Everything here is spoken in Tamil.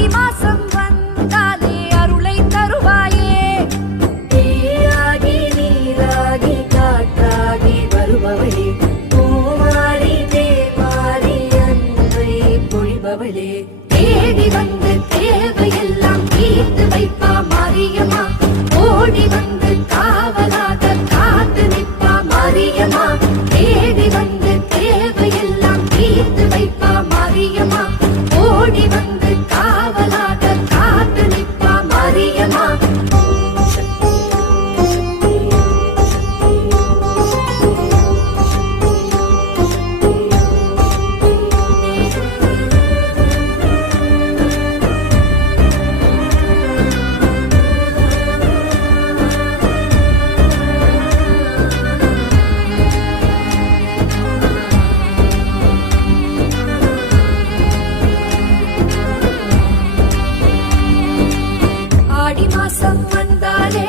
ஆடி மாசம் வந்தாலே அருளை தருவாயே. நீராகி நீராகி காற்றாகி வருபவளே, பூமாரி தேமாரி அன்பை பொழிபவளே. தேடி வந்து தேவையெல்லாம் தீர்த்து வைப்பா மாரியம்மா. ஓடி வந்து காவலாக காத்து நிற்பா மாரியம்மா. தேடி வந்து தேவையெல்லாம் தீர்த்து வைப்பா மாரியம்மா. ஓடி வந்து காவலாக காத்து நிற்பா மாரியம்மா. ஆடி மாசம் வந்தாலே